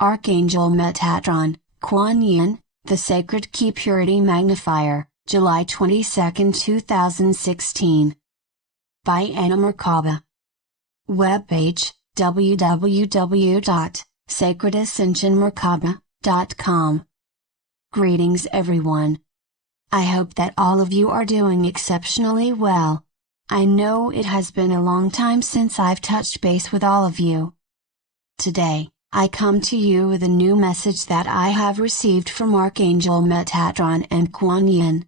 Archangel Metatron, Quan, the Sacred Key Purity Magnifier, July 22, 2016. By Merkaba. Webpage, www.sacredascensionmerkaba.com. Greetings everyone. I hope that all of you are doing exceptionally well. I know it has been a long time since I've touched base with all of you. Today, I come to you with a new message that I have received from Archangel Metatron and Quan.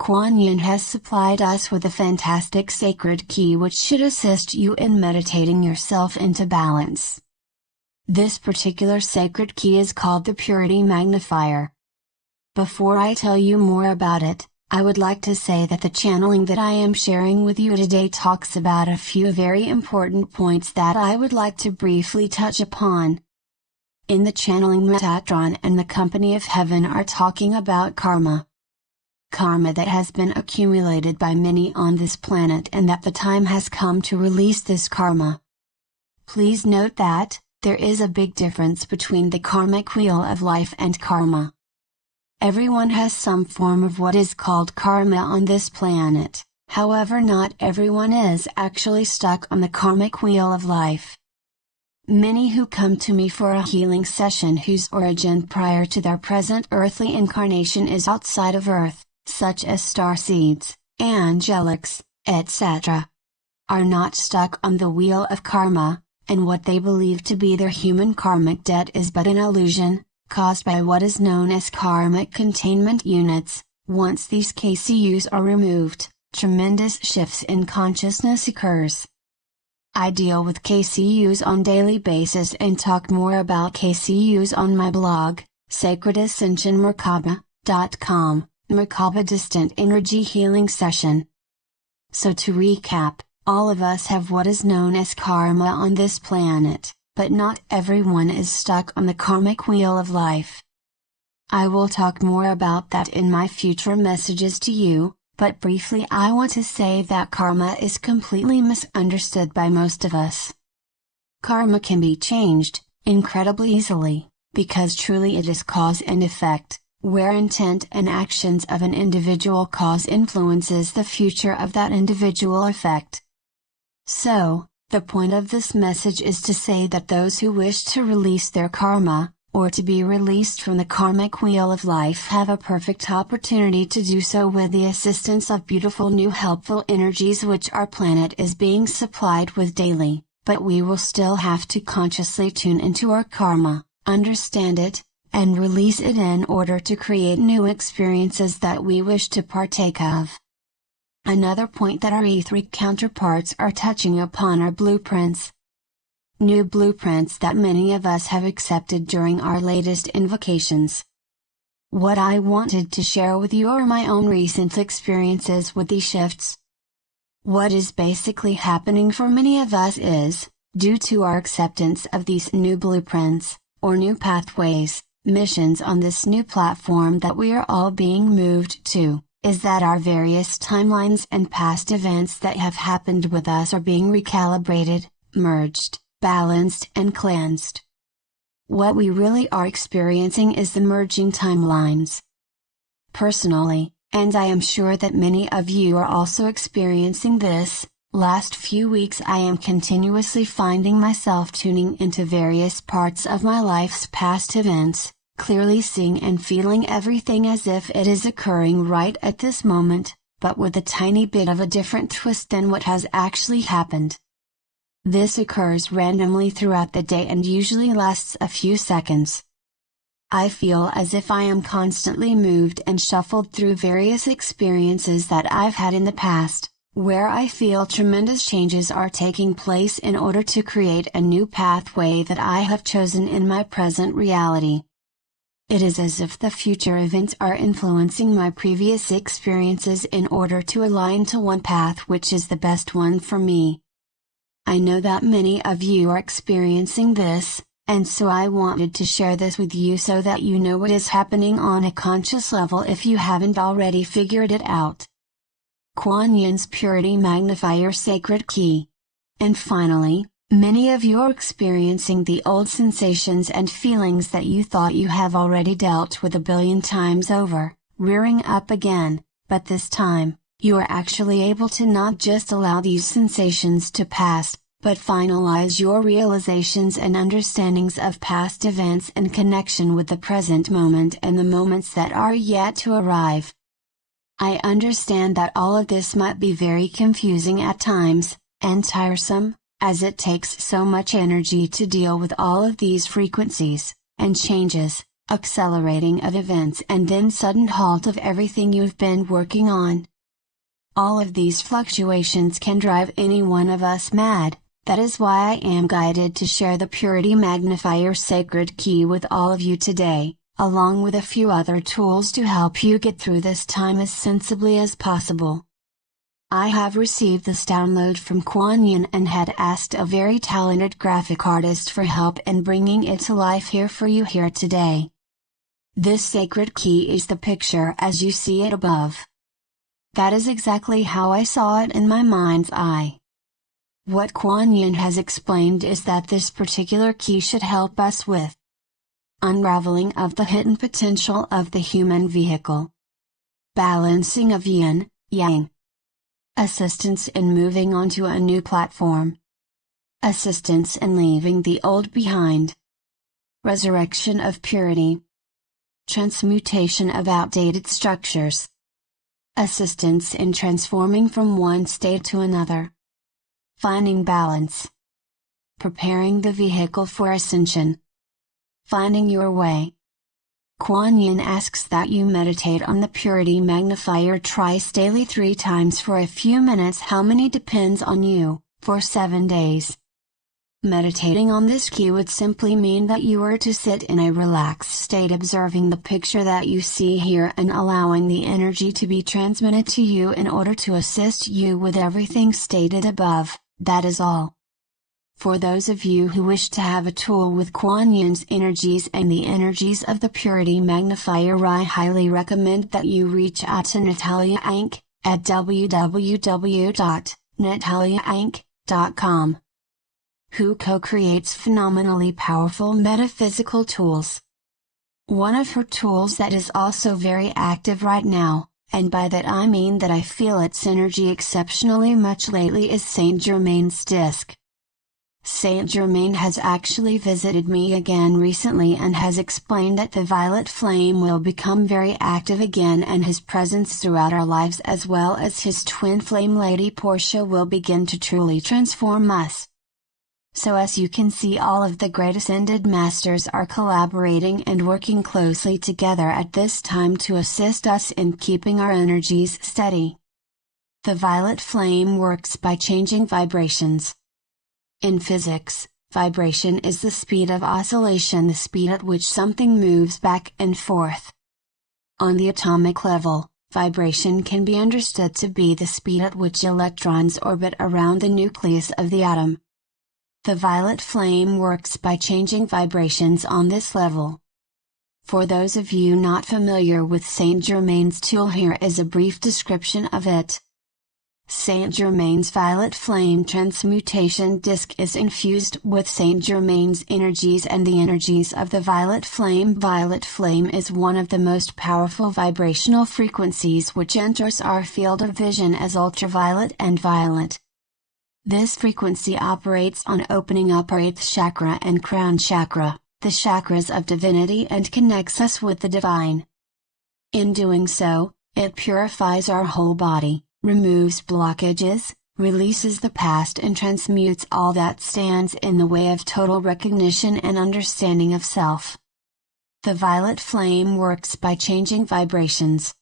Quan has supplied us with a fantastic sacred key which should assist you in meditating yourself into balance. This particular sacred key is called the Purity Magnifier. Before I tell you more about it, I would like to say that the channeling that I am sharing with you today talks about a few very important points that I would like to briefly touch upon. In the channeling, Metatron and the Company of Heaven are talking about karma. Karma that has been accumulated by many on this planet, and that the time has come to release this karma. Please note that, there is a big difference between the karmic wheel of life and karma. Everyone has some form of what is called karma on this planet, however not everyone is actually stuck on the karmic wheel of life. Many who come to me for a healing session whose origin prior to their present earthly incarnation is outside of Earth, such as starseeds, angelics, etc., are not stuck on the wheel of karma, and what they believe to be their human karmic debt is but an illusion, caused by what is known as karmic containment units. Once these KCUs are removed, tremendous shifts in consciousness occurs. I deal with KCUs on daily basis and talk more about KCUs on my blog, sacredascensionmerkaba.com, Merkaba Distant Energy Healing Session. So to recap, all of us have what is known as karma on this planet, but not everyone is stuck on the karmic wheel of life. I will talk more about that in my future messages to you, but briefly I want to say that karma is completely misunderstood by most of us. Karma can be changed, incredibly easily, because truly it is cause and effect, where intent and actions of an individual cause influences the future of that individual effect. So, the point of this message is to say that those who wish to release their karma, or to be released from the karmic wheel of life, have a perfect opportunity to do so with the assistance of beautiful new helpful energies which our planet is being supplied with daily, but we will still have to consciously tune into our karma, understand it, and release it in order to create new experiences that we wish to partake of. Another point that our etheric counterparts are touching upon are blueprints. New blueprints that many of us have accepted during our latest invocations. What I wanted to share with you are my own recent experiences with these shifts. What is basically happening for many of us is, due to our acceptance of these new blueprints, or new pathways, missions on this new platform that we are all being moved to, is that our various timelines and past events that have happened with us are being recalibrated, merged, balanced and cleansed. What we really are experiencing is the merging timelines. Personally, and I am sure that many of you are also experiencing this, last few weeks I am continuously finding myself tuning into various parts of my life's past events, clearly seeing and feeling everything as if it is occurring right at this moment, but with a tiny bit of a different twist than what has actually happened. This occurs randomly throughout the day and usually lasts a few seconds. I feel as if I am constantly moved and shuffled through various experiences that I've had in the past, where I feel tremendous changes are taking place in order to create a new pathway that I have chosen in my present reality. It is as if the future events are influencing my previous experiences in order to align to one path which is the best one for me. I know that many of you are experiencing this, and so I wanted to share this with you so that you know what is happening on a conscious level if you haven't already figured it out. Quan's Purity Magnifier Sacred Key. And finally, Many of you are experiencing the old sensations and feelings that you thought you have already dealt with a billion times over, rearing up again, but this time, you are actually able to not just allow these sensations to pass, but finalize your realizations and understandings of past events in connection with the present moment and the moments that are yet to arrive. I understand that all of this might be very confusing at times, and tiresome, as it takes so much energy to deal with all of these frequencies, and changes, accelerating of events and then sudden halt of everything you've been working on. All of these fluctuations can drive any one of us mad. That is why I am guided to share the Purity Magnifier Sacred Key with all of you today, along with a few other tools to help you get through this time as sensibly as possible. I have received this download from Quan and had asked a very talented graphic artist for help in bringing it to life here for you here today. This sacred key is the picture as you see it above. That is exactly how I saw it in my mind's eye. What Quan has explained is that this particular key should help us with unraveling of the hidden potential of the human vehicle, balancing of yin, yang, assistance in moving onto a new platform, assistance in leaving the old behind, resurrection of purity, transmutation of outdated structures, assistance in transforming from one state to another, finding balance, preparing the vehicle for ascension, finding your way. Quan asks that you meditate on the Purity Magnifier twice daily 3 times for a few minutes. How many depends on you, for 7 days. Meditating on this key would simply mean that you are to sit in a relaxed state observing the picture that you see here and allowing the energy to be transmitted to you in order to assist you with everything stated above. That is all. For those of you who wish to have a tool with Quan's energies and the energies of the Purity Magnifier, I highly recommend that you reach out to Natalia Inc. at www.nataliainc.com, who co-creates phenomenally powerful metaphysical tools. One of her tools that is also very active right now, and by that I mean that I feel its energy exceptionally much lately, is Saint Germain's disc. Saint Germain has actually visited me again recently and has explained that the violet flame will become very active again and his presence throughout our lives as well as his twin flame Lady Portia will begin to truly transform us. So as you can see, all of the great ascended masters are collaborating and working closely together at this time to assist us in keeping our energies steady. The violet flame works by changing vibrations. In physics, vibration is the speed of oscillation, the speed at which something moves back and forth. On the atomic level, vibration can be understood to be the speed at which electrons orbit around the nucleus of the atom. The violet flame works by changing vibrations on this level. For those of you not familiar with Saint Germain's tool, here is a brief description of it. Saint Germain's violet flame transmutation disc is infused with Saint Germain's energies and the energies of the violet flame. Violet flame is one of the most powerful vibrational frequencies which enters our field of vision as ultraviolet and violet. This frequency operates on opening up our 8th chakra and crown chakra, the chakras of divinity, and connects us with the divine. In doing so, it purifies our whole body, removes blockages, releases the past and transmutes all that stands in the way of total recognition and understanding of self. The violet flame works by changing vibrations.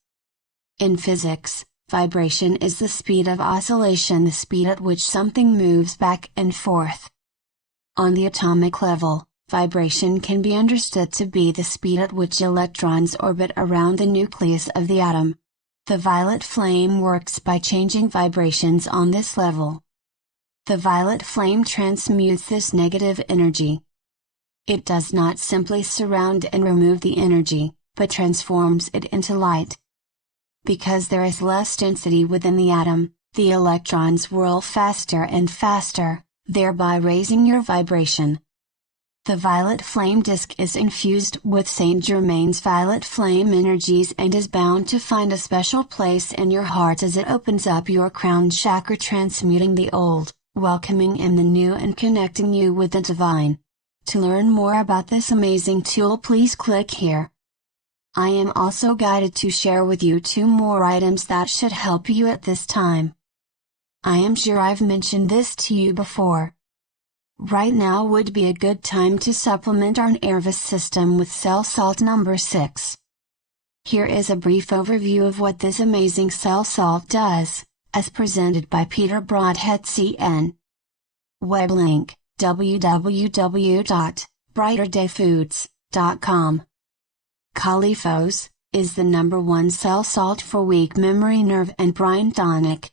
In physics, vibration is the speed of oscillation, the speed at which something moves back and forth. On the atomic level, vibration can be understood to be the speed at which electrons orbit around the nucleus of the atom. The violet flame works by changing vibrations on this level. The violet flame transmutes this negative energy. It does not simply surround and remove the energy, but transforms it into light. Because there is less density within the atom, the electrons whirl faster and faster, thereby raising your vibration. The violet flame disc is infused with Saint Germain's violet flame energies and is bound to find a special place in your heart as it opens up your crown chakra, transmuting the old, welcoming in the new and connecting you with the divine. To learn more about this amazing tool, please click here. I am also guided to share with you 2 more items that should help you at this time. I am sure I've mentioned this to you before. Right now would be a good time to supplement our nervous system with cell salt number 6. Here is a brief overview of what this amazing cell salt does, as presented by Peter Broadhead CN. Web link, www.brighterdayfoods.com. Califos is the number 1 cell salt for weak memory, nerve and brain tonic.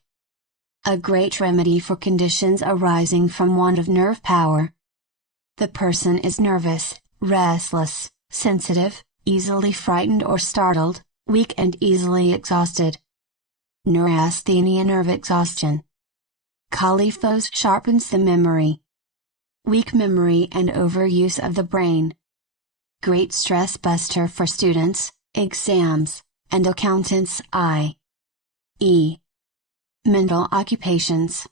A great remedy for conditions arising from want of nerve power. The person is nervous, restless, sensitive, easily frightened or startled, weak and easily exhausted. Neurasthenia, nerve exhaustion. Califos sharpens the memory. Weak memory and overuse of the brain. Great stress buster for students, exams, and accountants. i.e. mental occupations.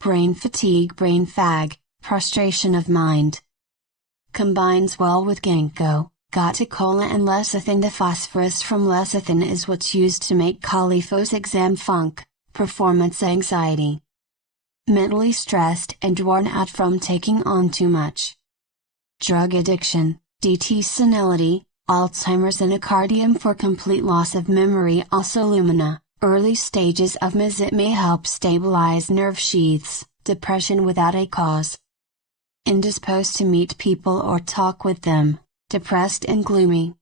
Brain fatigue, brain fag, prostration of mind. Combines well with ginkgo, goticola and lecithin. The phosphorus from lecithin is what's used to make Califos exam funk, performance anxiety. Mentally stressed and worn out from taking on too much. Drug addiction, DT senility, Alzheimer's and acardium for complete loss of memory. Also lumina, early stages of MS. It may help stabilize nerve sheaths, depression without a cause. Indisposed to meet people or talk with them, depressed and gloomy.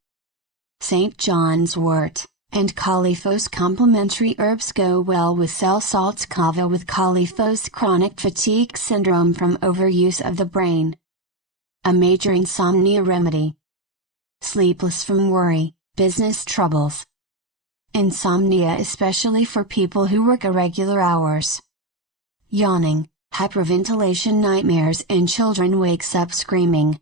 St. John's wort and Califos complementary herbs go well with cell salts. Kava with Califos, chronic fatigue syndrome from overuse of the brain. A major insomnia remedy. Sleepless from worry, business troubles. Insomnia, especially for people who work irregular hours. Yawning, hyperventilation, nightmares, and children wakes up screaming.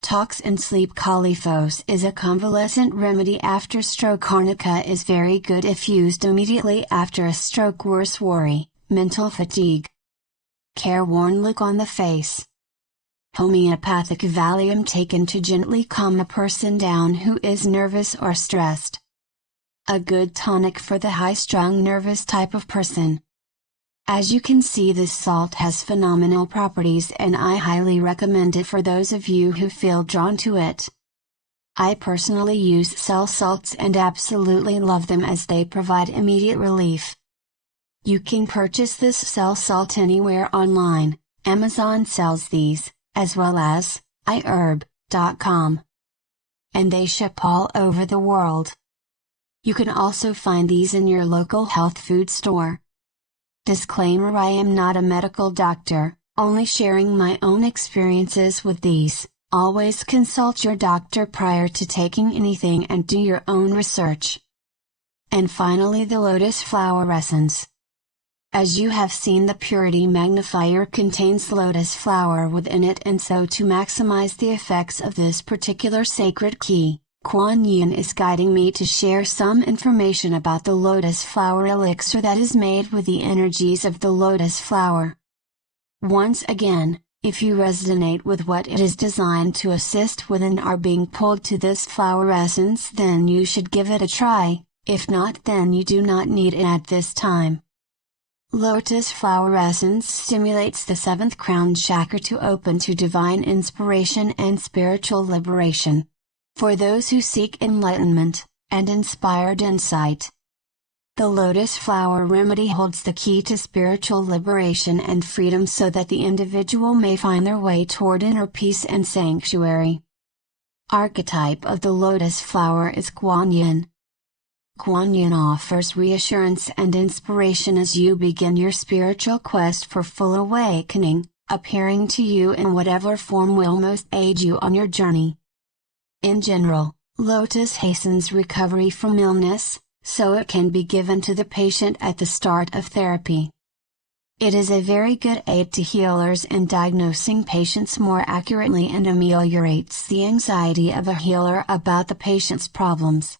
Talks and sleep. Califos is a convalescent remedy after stroke. Arnica is very good if used immediately after a stroke. Worse worry, mental fatigue. Careworn look on the face. Homeopathic Valium taken to gently calm a person down who is nervous or stressed. A good tonic for the high-strung nervous type of person. As you can see, this salt has phenomenal properties and I highly recommend it for those of you who feel drawn to it. I personally use cell salts and absolutely love them as they provide immediate relief. You can purchase this cell salt anywhere online. Amazon sells these, as well as iherb.com. And they ship all over the world. You can also find these in your local health food store. Disclaimer: I am not a medical doctor, only sharing my own experiences with these. Always consult your doctor prior to taking anything and do your own research. And finally, the lotus flower essence. As you have seen, the Purity Magnifier contains lotus flower within it, and so to maximize the effects of this particular sacred key, Quan is guiding me to share some information about the lotus flower elixir that is made with the energies of the lotus flower. Once again, if you resonate with what it is designed to assist with and are being pulled to this flower essence, then you should give it a try. If not, then you do not need it at this time. Lotus flower essence stimulates the 7th crown chakra to open to divine inspiration and spiritual liberation. For those who seek enlightenment and inspired insight, the lotus flower remedy holds the key to spiritual liberation and freedom so that the individual may find their way toward inner peace and sanctuary. Archetype of the lotus flower is Quan. Quan offers reassurance and inspiration as you begin your spiritual quest for full awakening, appearing to you in whatever form will most aid you on your journey. In general, lotus hastens recovery from illness, so it can be given to the patient at the start of therapy. It is a very good aid to healers in diagnosing patients more accurately and ameliorates the anxiety of a healer about the patient's problems.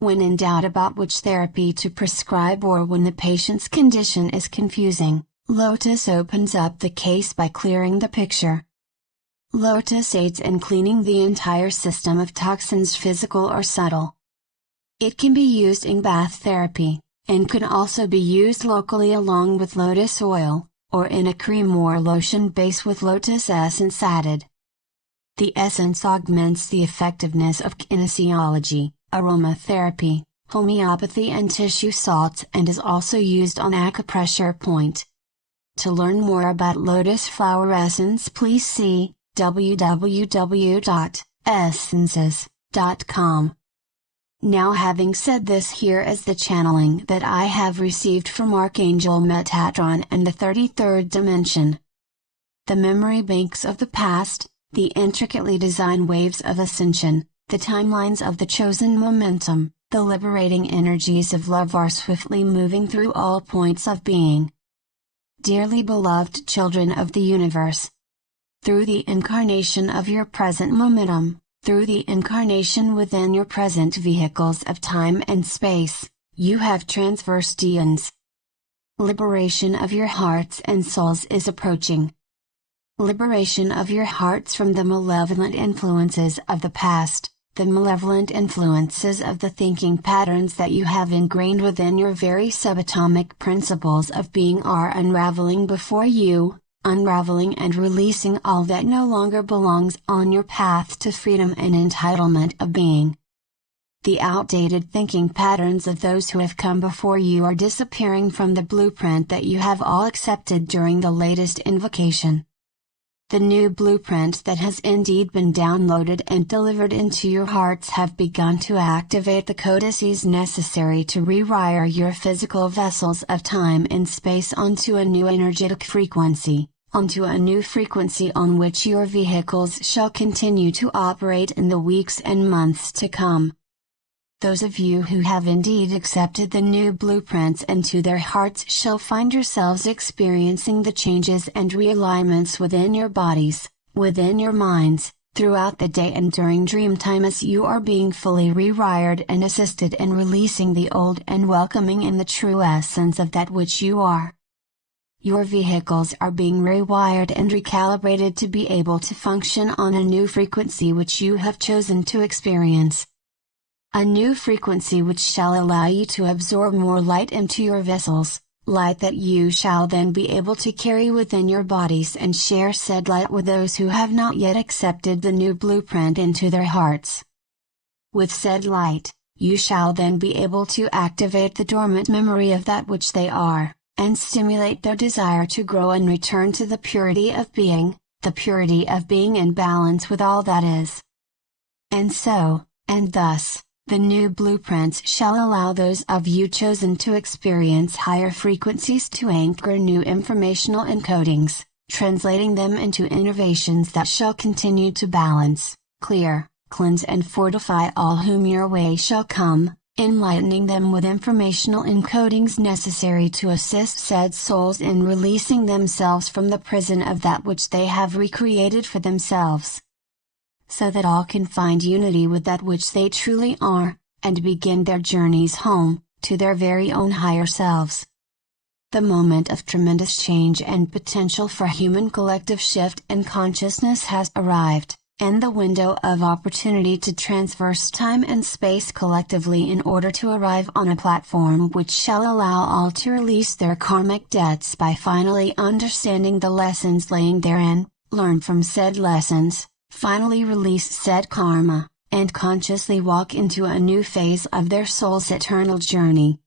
When in doubt about which therapy to prescribe or when the patient's condition is confusing, Lotus opens up the case by clearing the picture. Lotus aids in cleaning the entire system of toxins, physical or subtle. It can be used in bath therapy, and can also be used locally along with lotus oil, or in a cream or lotion base with lotus essence added. The essence augments the effectiveness of kinesiology, aromatherapy, homeopathy and tissue salts and is also used on acupressure point. To learn more about lotus flower essence, please see www.essences.com. Now, having said this, here is the channeling that I have received from Archangel Metatron and the 33rd dimension. The memory banks of the past, the intricately designed waves of ascension, the timelines of the chosen momentum, the liberating energies of love are swiftly moving through all points of being. Dearly beloved children of the universe, through the incarnation of your present momentum, through the incarnation within your present vehicles of time and space, you have traversed eons. Liberation of your hearts and souls is approaching. Liberation of your hearts from the malevolent influences of the past, the malevolent influences of the thinking patterns that you have ingrained within your very subatomic principles of being are unraveling before you, unraveling and releasing all that no longer belongs on your path to freedom and entitlement of being. The outdated thinking patterns of those who have come before you are disappearing from the blueprint that you have all accepted during the latest invocation. The new blueprint that has indeed been downloaded and delivered into your hearts have begun to activate the codices necessary to rewire your physical vessels of time and space onto a new energetic frequency, onto a new frequency on which your vehicles shall continue to operate in the weeks and months to come. Those of you who have indeed accepted the new blueprints into their hearts shall find yourselves experiencing the changes and realignments within your bodies, within your minds, throughout the day and during dream time as you are being fully rewired and assisted in releasing the old and welcoming in the true essence of that which you are. Your vehicles are being rewired and recalibrated to be able to function on a new frequency which you have chosen to experience. A new frequency which shall allow you to absorb more light into your vessels, light that you shall then be able to carry within your bodies and share said light with those who have not yet accepted the new blueprint into their hearts. With said light, you shall then be able to activate the dormant memory of that which they are, and stimulate their desire to grow and return to the purity of being, the purity of being in balance with all that is. And so, and thus, the new blueprints shall allow those of you chosen to experience higher frequencies to anchor new informational encodings, translating them into innovations that shall continue to balance, clear, cleanse and fortify all whom your way shall come, enlightening them with informational encodings necessary to assist said souls in releasing themselves from the prison of that which they have recreated for themselves, so that all can find unity with that which they truly are, and begin their journeys home, to their very own higher selves. The moment of tremendous change and potential for human collective shift in consciousness has arrived, and the window of opportunity to traverse time and space collectively in order to arrive on a platform which shall allow all to release their karmic debts by finally understanding the lessons laying therein, learn from said lessons, finally release said karma, and consciously walk into a new phase of their soul's eternal journey.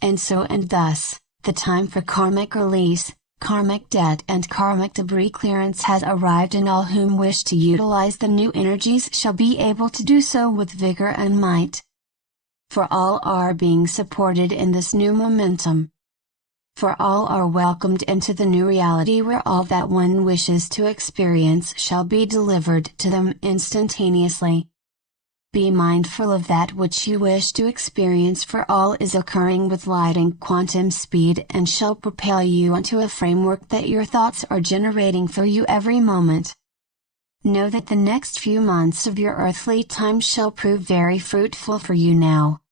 And so and thus, the time for karmic release, karmic debt and karmic debris clearance has arrived, and all whom wish to utilize the new energies shall be able to do so with vigor and might. For all are being supported in this new momentum. For all are welcomed into the new reality where all that one wishes to experience shall be delivered to them instantaneously. Be mindful of that which you wish to experience, for all is occurring with light and quantum speed and shall propel you into a framework that your thoughts are generating for you every moment. Know that the next few months of your earthly time shall prove very fruitful for you now.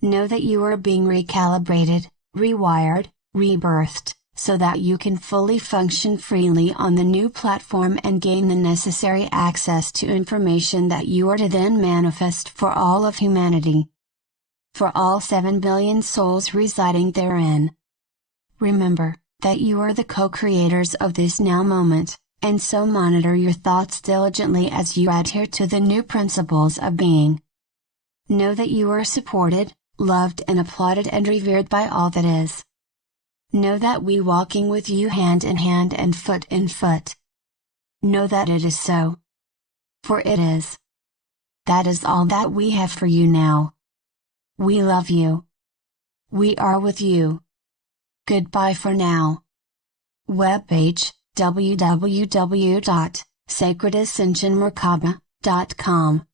Know that you are being recalibrated, rewired, rebirthed, so that you can fully function freely on the new platform and gain the necessary access to information that you are to then manifest for all of humanity. For all 7 billion souls residing therein. Remember, that you are the co-creators of this now moment, and so monitor your thoughts diligently as you adhere to the new principles of being. Know that you are supported, loved and applauded and revered by all that is. Know that we walking with you hand in hand and foot in foot. Know that it is so. For it is. That is all that we have for you now. We love you. We are with you. Goodbye for now. Webpage, www.sacredascensionmerkaba.com